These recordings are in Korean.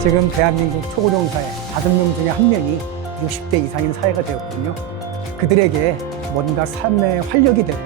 지금 대한민국 초고령 사회 다섯 명 중에 한 명이 60대 이상인 사회가 되었거든요. 그들에게 뭔가 삶의 활력이 되고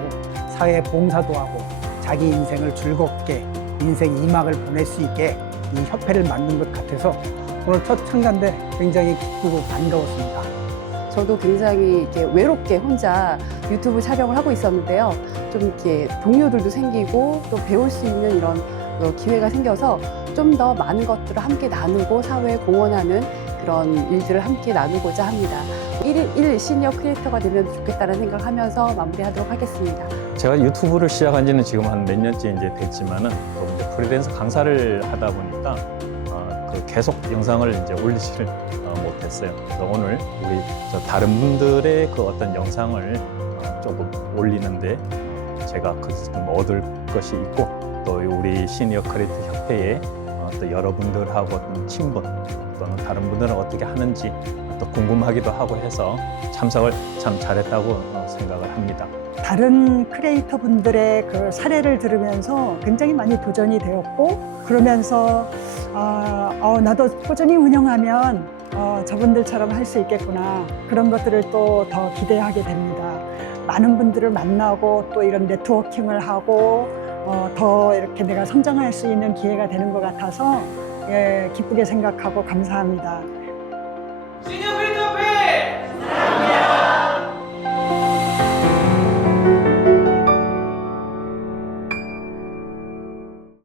사회 봉사도 하고 자기 인생을 즐겁게 인생 2막을 보낼 수 있게 이 협회를 만든 것 같아서 오늘 첫 참가인데 굉장히 기쁘고 반가웠습니다. 저도 굉장히 이렇게 외롭게 혼자 유튜브 촬영을 하고 있었는데요. 좀 이렇게 동료들도 생기고 또 배울 수 있는 이런 어, 기회가 생겨서 좀 더 많은 것들을 함께 나누고 사회에 공헌하는 그런 일들을 함께 나누고자 합니다. 1일 1 시니어 크리에이터가 되면 좋겠다는 생각을 하면서 마무리하도록 하겠습니다. 제가 유튜브를 시작한 지는 지금 한 몇 년째 이제 됐지만은 또 이제 프리랜서 강사를 하다 보니까 어, 그 계속 영상을 이제 올리지를 어, 못했어요. 그래서 오늘 우리 저 다른 분들의 그 어떤 영상을 어, 조금 올리는데 어, 제가 그좀 얻을 것이 있고 또 우리 시니어 크리에이터 협회에 어, 또 여러분들하고 친분 또는 다른 분들은 어떻게 하는지 또 궁금하기도 하고 해서 참석을 참 잘했다고 어, 생각을 합니다. 다른 크리에이터 분들의 그 사례를 들으면서 굉장히 많이 도전이 되었고 그러면서 아, 어, 나도 꾸준히 운영하면 어, 저분들처럼 할 수 있겠구나 그런 것들을 또 더 기대하게 됩니다. 많은 분들을 만나고 또 이런 네트워킹을 하고 어, 더 이렇게 내가 성장할 수 있는 기회가 되는 것 같아서 예, 기쁘게 생각하고 감사합니다.